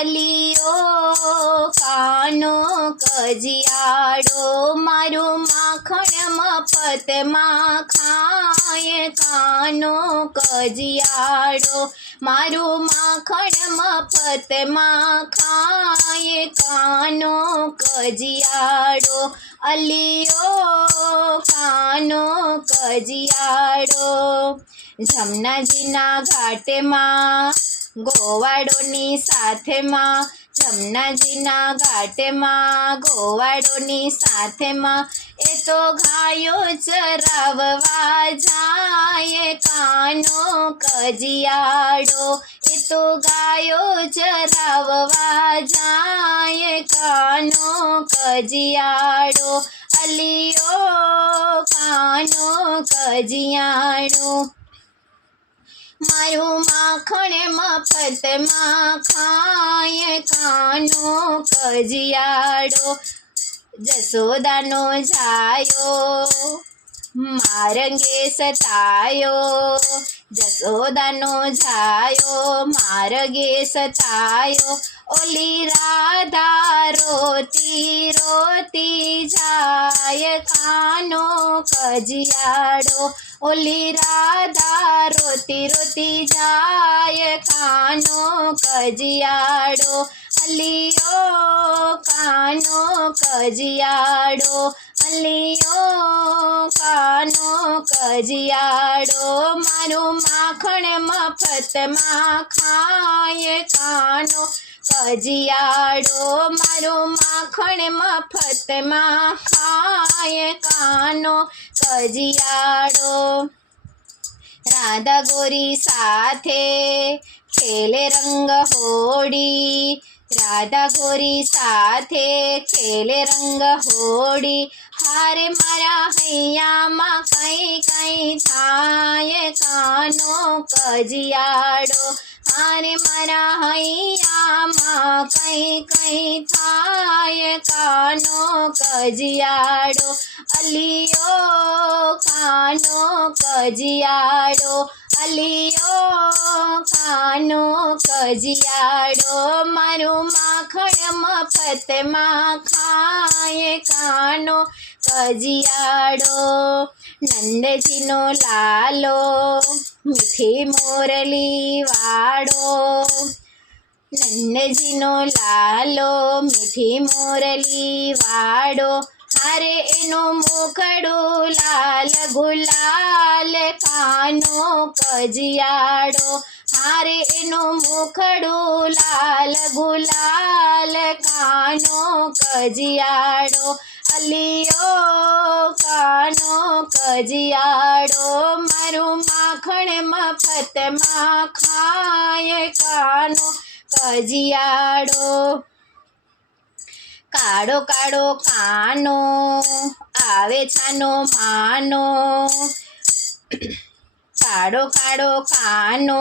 અલિયો કાનો કજિયાડો મારું માખણ મફતમાં ખાય કાનો કજિયાડો મારું માખણ મફતમાં ખાય કાનો કજિયાડો અલિયો કાનો કજિયાડો જમનાજીના ઘાટમાં ગોવાળોની સાથેમાં જમનાજીના ઘાટમાં ગોવાળોની સાથેમાં એ તો ગાયો ચરાવવા જાય કાનો કજિયાડો એ તો ગાયો ચરાવવા જાય કાનો કજિયાડો અલિયો કાનો કજિયાડો મારું માખણ મફતમાં ખાય કાનો કજિયાડો જસોદાનો જાયો મારંગે સતાયો જસોદાનો જાયો મારગે સતાયો ઓલી રાધા રોતી રોતી જાય કાનો કજિયાડો ઓલી રાધા રોતી રોતી જાય કાનો કજિયાડો અલિયો કાનો કજિયાડો અલિયો કાનો કજિયાડો મારું માખણ મફતમાં ખાય કાનો કજિયાડો મારું માખણ મફતમાં ખાય કાનો કજિયાડો રાધા ગોરી સાથે ખેલે રંગ હોડી રાધા ગોરી સાથે ખેલે રંગ હોડી હારે મારા હૈયામાં કઈ કઈ થાય કાનો કજિયાડો હારે મારા હૈયામાં કઈ કઈ થાય કાનો કજિયાડો અલિયો કાનો કજિયાડો અલિયો કાનો કજિયાડો મારું માખણ મફતમાં ખાય કાનો કજિયાડો નંદજીનો લાલો મીઠી મોરલી વાળો નંદજીનો લાલો મીઠી મોરલી વાળો હારે એનું મુખડું લાલ ગુલાલ કાનો કજિયાડો હારે એનું મુખડું લાલ ગુલાલ કાનો કજિયાડો અલિયો કાનો કજિયાડો મારું માખણ મફતમાં ખાય કાનો કજિયાડો કાળો કાળો કાનો આવે છાનો માનો કાળો કાળો કાનો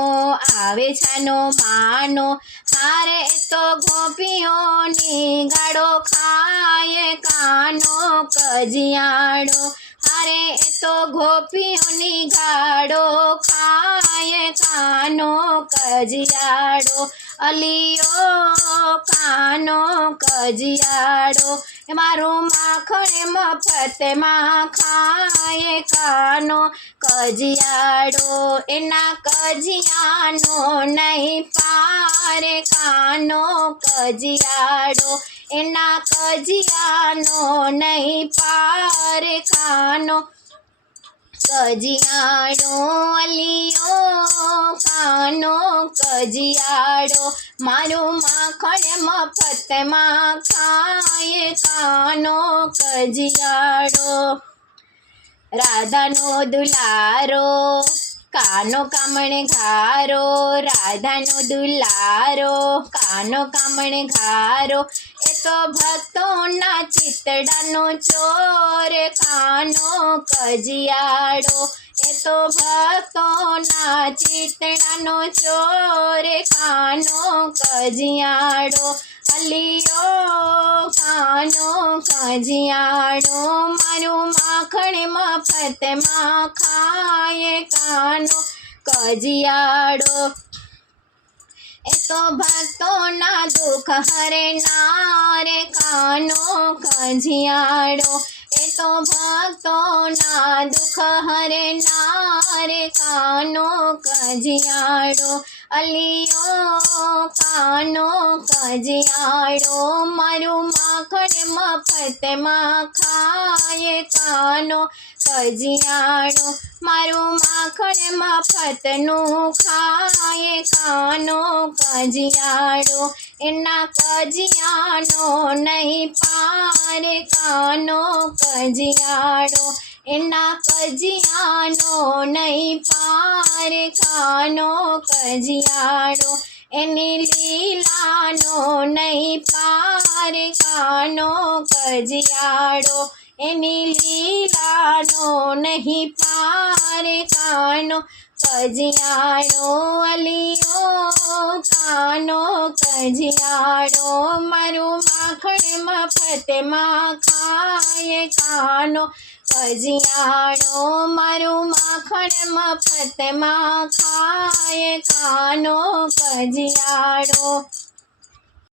આવે છાનો માનો હારે તો ગોપીઓની ગાળો ખાય કાનો કજિયાડો હારે તો ગોપીઓની ગાળો ખાય કાનો કજિયાડો અલિયો કાનો કજિયાડો મારું માખણ મફતમાં ખાય કાનો કજિયાડો એના કજિયાનો નહીં પારે કાનો કજિયાડો એના કજિયાનો નહીં પારે કાનો કજિયાડો અલિયો કાનો કજિયાડો મારું માખણ મફતમાં ખાય કાનો કજિયાડો રાધાનો દુલારો કાનો કામણ ઘારો રાધાનો દુલારો કાનો કામણ ઘારો એ તો ભક્તોના ચિતડાનો ચોર કાનો કજિયાડો એ તો ભક્તોના ચિતડાનો ચોર કાનો કજિયાડો અલિયો કાનો કજિયાડો મારું માખણ મફતમાં ખાય કાનો કજિયાડો એ તો ભક્તોના દુઃખ હરનાર કાનો કજિયાળો એ તો ભક્તોના દુઃખ હરનાર કાનો કજિયાળો અલિયો કાનો કજિયાળો મારું માખણ મફતમાં ખાય કાનો કજિયાળો મારું માખણ મફતનું ખાય કાનો કજિયાળો એના કજિયાનો નહીં પાર કાનો કજિયાળો એના કજિયાનો નહીં પાર કાનો કજિયાળો એની લીલાનો નહીં પાર કાનો કજિયાળો એની લીલાનો નહીં પાર કાનો કજિયાળો અલિયો કાનો કજિયાળો મારું માખણ મફતમાં ખાય કાનો કજિયાળો મારું માખણ મફતમાં ખાય કાનો કજિયાળો।